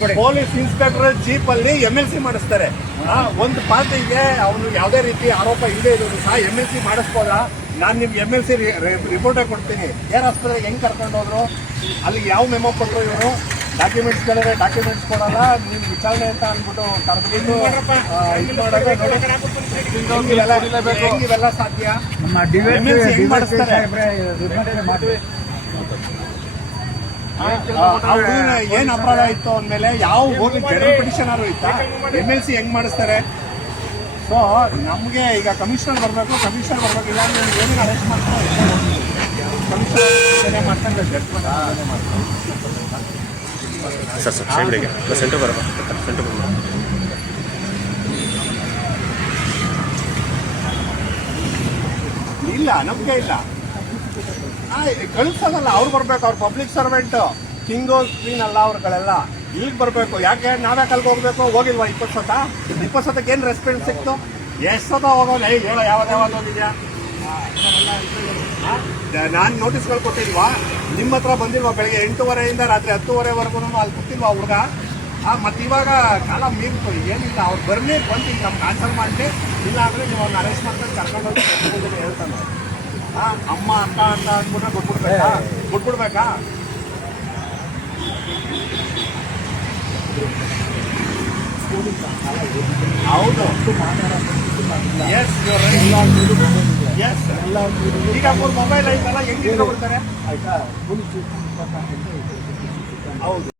Police inspector jeep ಅಲ್ಲಿ MLC ಮಾಡಿಸ್ತಾರೆ. ಒಂದು ಪಾರ್ಟಿಗೆ ಅವನು ಯಾವುದೇ ರೀತಿ ಆರೋಪ ಇಲ್ಲದೆ ಇರೋದು ಸಹ MLC ಮಾಡಿಸ್ಬೋದಾ? ನಾನು ನಿಮ್ಗೆ MLC ರಿಪೋರ್ಟೇ ಕೊಡ್ತೀನಿ. ಏರ್ ಆಸ್ಪತ್ರೆಗೆ ಹೆಂಗ್ ಕರ್ಕೊಂಡು ಹೋದ್ರು, ಅಲ್ಲಿ ಯಾವ ಮೆಮೊ ಕೊಟ್ಟರು ಇವರು, ಡಾಕ್ಯುಮೆಂಟ್ಸ್ ಕೇಳಿದ್ರೆ ಡಾಕ್ಯುಮೆಂಟ್ಸ್ ಕೊಡಲ್ಲ, ನಿಮ್ ವಿಚಾರಣೆ ಅಂತ ಅಂದ್ಬಿಟ್ಟು ಕರೆದ್ಬಿಟ್ಟು ಇವೆಲ್ಲ ಸಾಧ್ಯ? MLC ಹೆಂಗ್ ಮಾಡಿಸ್ತಾರೆ? ಏನ್ ಅಪರಾಧ ಇತ್ತು ಅಂದ್ಮೇಲೆ ಯಾವ ಹೋಗಿ ಜನರಲ್ ಪಿಟಿಷನರ್ ಇತ್ತಾ? MLC ಹೆಂಗ್ ಮಾಡಿಸ್ತಾರೆ? ಸೊ ನಮ್ಗೆ ಈಗ ಕಮಿಷನರ್ ಬರ್ಬೇಕು ಇಲ್ಲ ಅಂದ್ರೆ ಏನೇನು ಅರೆಸ್ಟ್ ಮಾಡ್ತಾರೆ ಕಮಿಷನರ್ ಮಾಡ್ತಾರೆ, ಜಡ್ಜ್ಮೆಂಟ್ ಇಲ್ಲ, ನಂಬಿಕೆ ಇಲ್ಲ. ಕಳಿಸೋದಲ್ಲ, ಅವ್ರು ಬರ್ಬೇಕು. ಅವ್ರು ಪಬ್ಲಿಕ್ ಸರ್ವೆಂಟ್, ಕಿಂಗೋ ಕ್ವೀನ್ ಅಲ್ಲ ಅವ್ರುಗಳೆಲ್ಲ. ಈಗ ಬರ್ಬೇಕು. ಯಾಕೆ ನಾವೇ ಕಲ್ಗೆ ಹೋಗ್ಬೇಕು? ಹೋಗಿಲ್ವಾ 20 ಸತಕ್ಕೆ ಏನು ರೆಸ್ಪಾನ್ಸ್ ಸಿಕ್ತು? ಎಷ್ಟು ಸತ ಹೋಗೋಲ್ಲ? ಹೇಳೋ ಯಾವ್ದು ಹೋಗಿದ್ಯಾ? ನಾನು ನೋಟಿಸ್ಗಳು ಕೊಟ್ಟಿಲ್ವಾ? ನಿಮ್ಮ ಹತ್ರ ಬಂದಿಲ್ವಾ? ಬೆಳಗ್ಗೆ 8:30 ರಾತ್ರಿ 10:30 ಅಲ್ಲಿ ಕೂತಿಲ್ವಾ ಹುಡುಗ? ಮತ್ತೆ ಇವಾಗ ಕಾಲ ಮೀರ್ತು. ಏನಿಲ್ಲ, ಅವ್ರು ಬರ್ಲಿ, ಬಂದು ಈಗ ನಮ್ಗೆ ಆನ್ಸರ್ ಮಾಡಲಿ, ಇಲ್ಲ ಅಂದ್ರೆ ನೀವು ಅವ್ರನ್ನ ಅರೆಸ್ಟ್ ಮಾಡ್ಕೊಂಡು ಕರ್ಕೊಂಡು ಹೋಗಿ ಹೇಳ್ತಾನೆ. ಅಮ್ಮ ಅಂತ ಅಂದ್ಬಿಟ್ರೆ ಬಿಟ್ಬಿಡ್ಬೇಕಾ? ಹೌದು, ಎಸ್ ಎಸ್. ಈಗ ಅವ್ರ ಮೊಬೈಲ್ ಐತಲ್ಲ, ಹೆಂಗ್ ಇಟ್ಕೊಬಿಡ್ತಾರೆ? ಹೌದು.